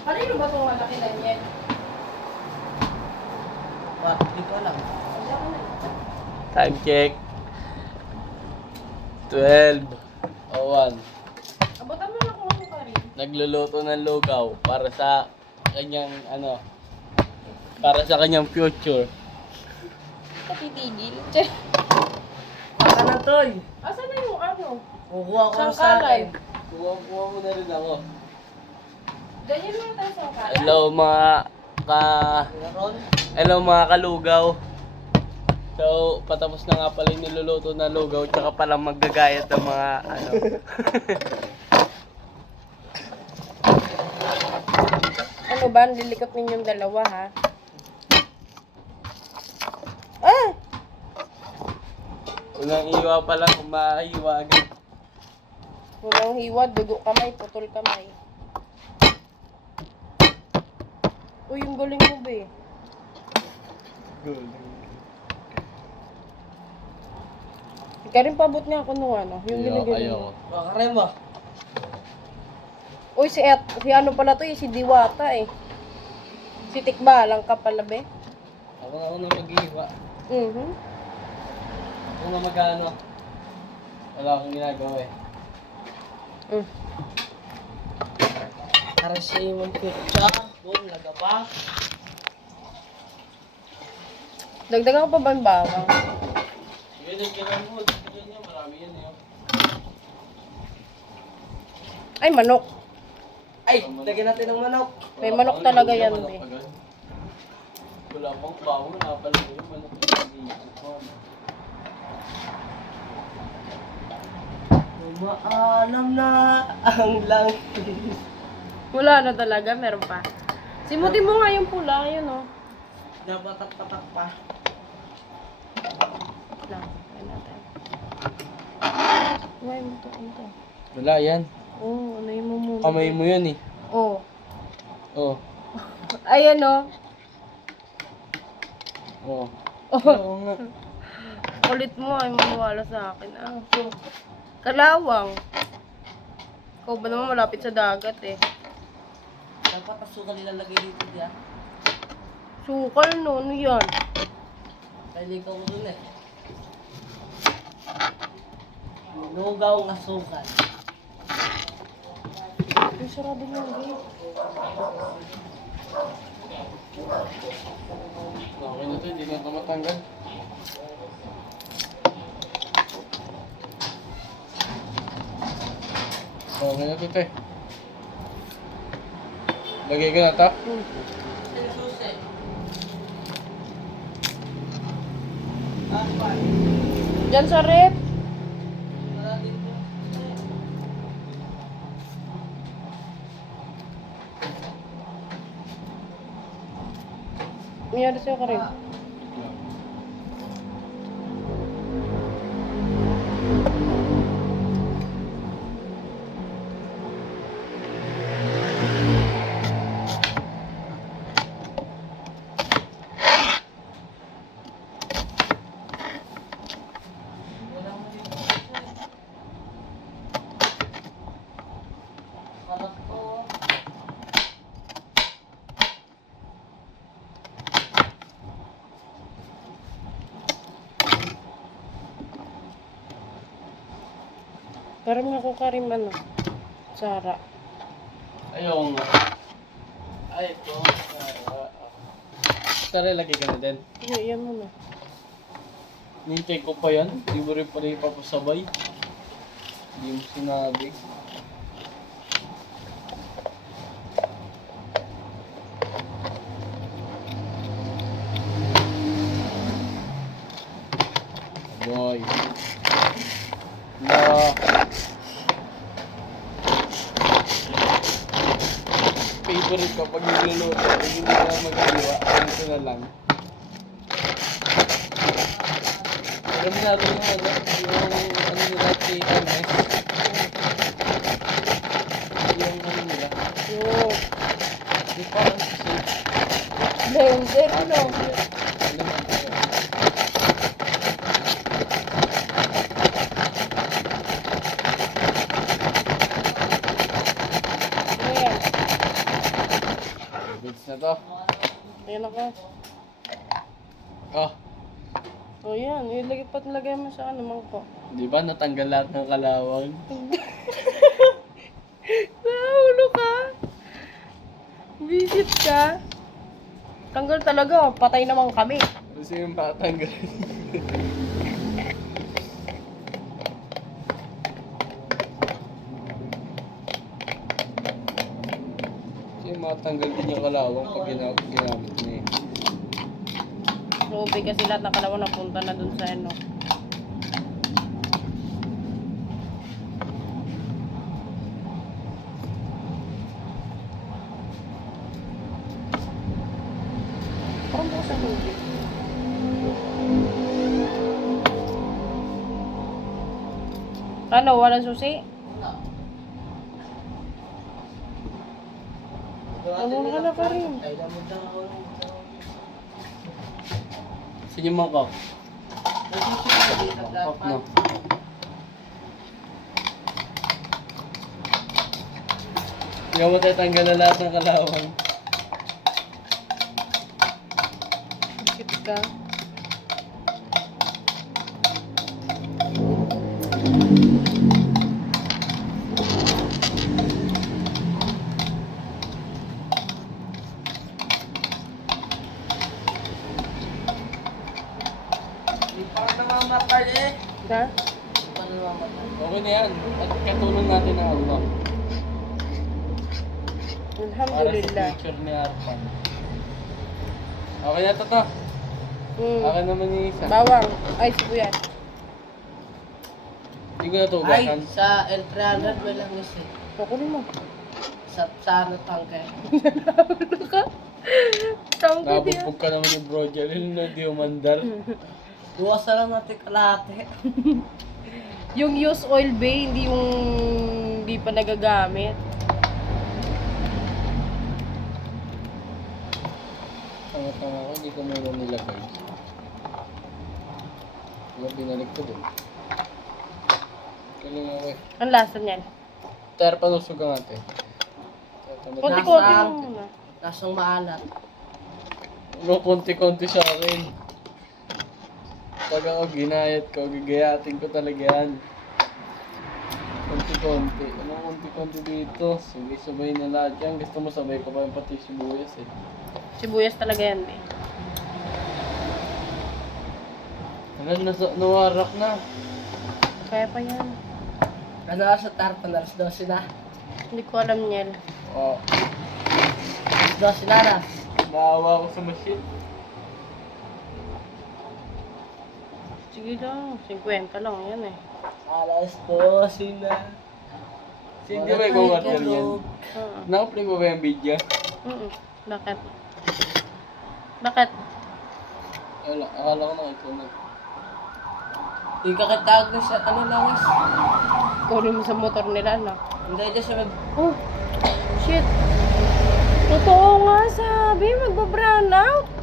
Kanino ba itong malaki na yan? What? Hindi ko alam. Time check. 12:01. Abutan mo na kung ano ka rin. Nagluluto ng lugaw para sa kanyang para sa kanyang future. Patitigil. Baka na, Toy. Asan na yung ano? Kukuha ko Saan sa kalay? akin. Kuha mo na rin ako. Ganyan mo na tayo sa kalay. Hello mga kalugaw. So, patapos na nga pala yung niluluto na lugaw, tsaka pala maggagayat ng mga Ano ba? Lilikot ninyong dalawa, ha? Ah! unang iwa pa lang, mahiwa agad. Walang hiwa, dugo kamay, putol kamay. Uy, yung galing mo, be. Ikaw rin pabot nga ako nung ano, yung ginagaling mo. Baka rin mo. Uy, si ano pala to, si Diwata eh. Si Tikbalang ka pala, be. Ako na mag-iwa. Ako na mag-ano. Wala akong ginagawa eh. Para sa imong pizza. Boom, lagaba. Dagdagan ko pa ba yung bawang? Sige, dagdagan mo. Dagdagan niya, marami yan eh. Ay, manok. Ay, lagyan natin ng manok. May manok talaga yan, be. Wala pang bawang, napala yung manok. Maalam na ang langis. Wala na talaga, meron pa. Simutin mo nga yung pula, yun oh. Napatak-patak pa. Lang, kaya natin. Uy, mo to. Wala yan. Oo, ano yung muna. Kamay mo yun eh. Oo. Oh. Ayan oh. Oh. Oh, Oo nga. kulit mo ay maniwala sa akin. Ah. Kalawang. Ikaw ba naman malapit sa dagat eh. Dapat asukal nilalagay dito diya. Sukal no, ano yan? Kailig ko dun eh. Lugaw ng asukal. Ay, sarado yung gate. Okay na to, hindi na ito matanggal. Okay na to, te. Lagay ko na to. Diyan sa rep. Mayroon sa'yo ka rin. Parang ako ka rin ano. Sara. Ayun nga. Ay, ito. Tara, lagay ka na din. Yan mo na. Nintay ko pa yan. Hindi mo rin pala ipapasabay. Hindi mo sinabi. Boy. No. Favorite ko pag nagluluto, pag hindi na magagawa, ganito na lang. Alam mo natin yung ano nila, KMS. Yung ano nila. Yung Di pa ang safe. blender, ano? Ano naman tayo? Ayan. Goods na to. Ayan ako. Oh, O yan, lagay mo sa ano mangkok. di ba natanggal lahat ng kalawang? Naulo ka. Visit ka. Tanggal talaga, patay naman kami. Kasi yung matanggal. Kasi matanggal din yung kalawang pag ginamit niya eh. Ruby kasi lahat ng kalawang napunta na dun sa ano. Parang bukas ang Ruby. Ano, walang susi? Ano ka na pa rin? Ay, naman daw ako. Saan yung mangkok? Nagsusunod Mangkok no. Hindi mo tayo tanggal na lahat ng kalawang. Visit ka. Hindi pa ka namamatay eh. Ha? Hindi pa namamatay. Okay na yan. At katulong natin ng ano. Para sa Alhamdulillah. future ni Arpan. Okay na to. Akin naman yung isa. Bawang. Ay, sibuyas. Hindi ko na Ay, tugasan. sa L300 may langis eh. Kukunin mo. Sa ano tangke. Tawag ko diyan. Nabugbog ka naman yung bro Jalil na di umandar. Bukas na lang natin kalahati. Yung used oil bay, hindi yung hindi pa nagagamit. Tanga-tanga ko, hindi ko muna nilagay. Wala binalik ko dun. Galing ako eh. Ang lasa niyan. Tara pa lusog ang ate. Konti-konti Nasa- lang muna. Nasang maalat. Ano, konti-konti sa akin. Pag ako ginayat ko, gagayatin ko talaga yan. Konti-konti. Ano konti-konti dito? Sabay-sabay na lahat yan. Gusto mo sabay ko pa yung pati sibuyas eh. Sibuyas talaga yan eh. Ano, nawarak na. Kaya pa yan. Ano sa tarpan? Alas 12 na. Hindi ko alam niyan. Oh, Alas 12 na na. naawa ko sa machine. Sige lang, 50 lang yan eh. Alas 12 na. Hindi ba ikaw order yan? Oo. Naka-play mo ba yung video? Bakit? Bakit? Wala, akala ko nakita na. Hindi ka kitawag na sa ano langis. Kunin mo sa motor nila, no? Hindi dyan siya mag... Oh, shit. Totoo nga, sabi, magba-brown out.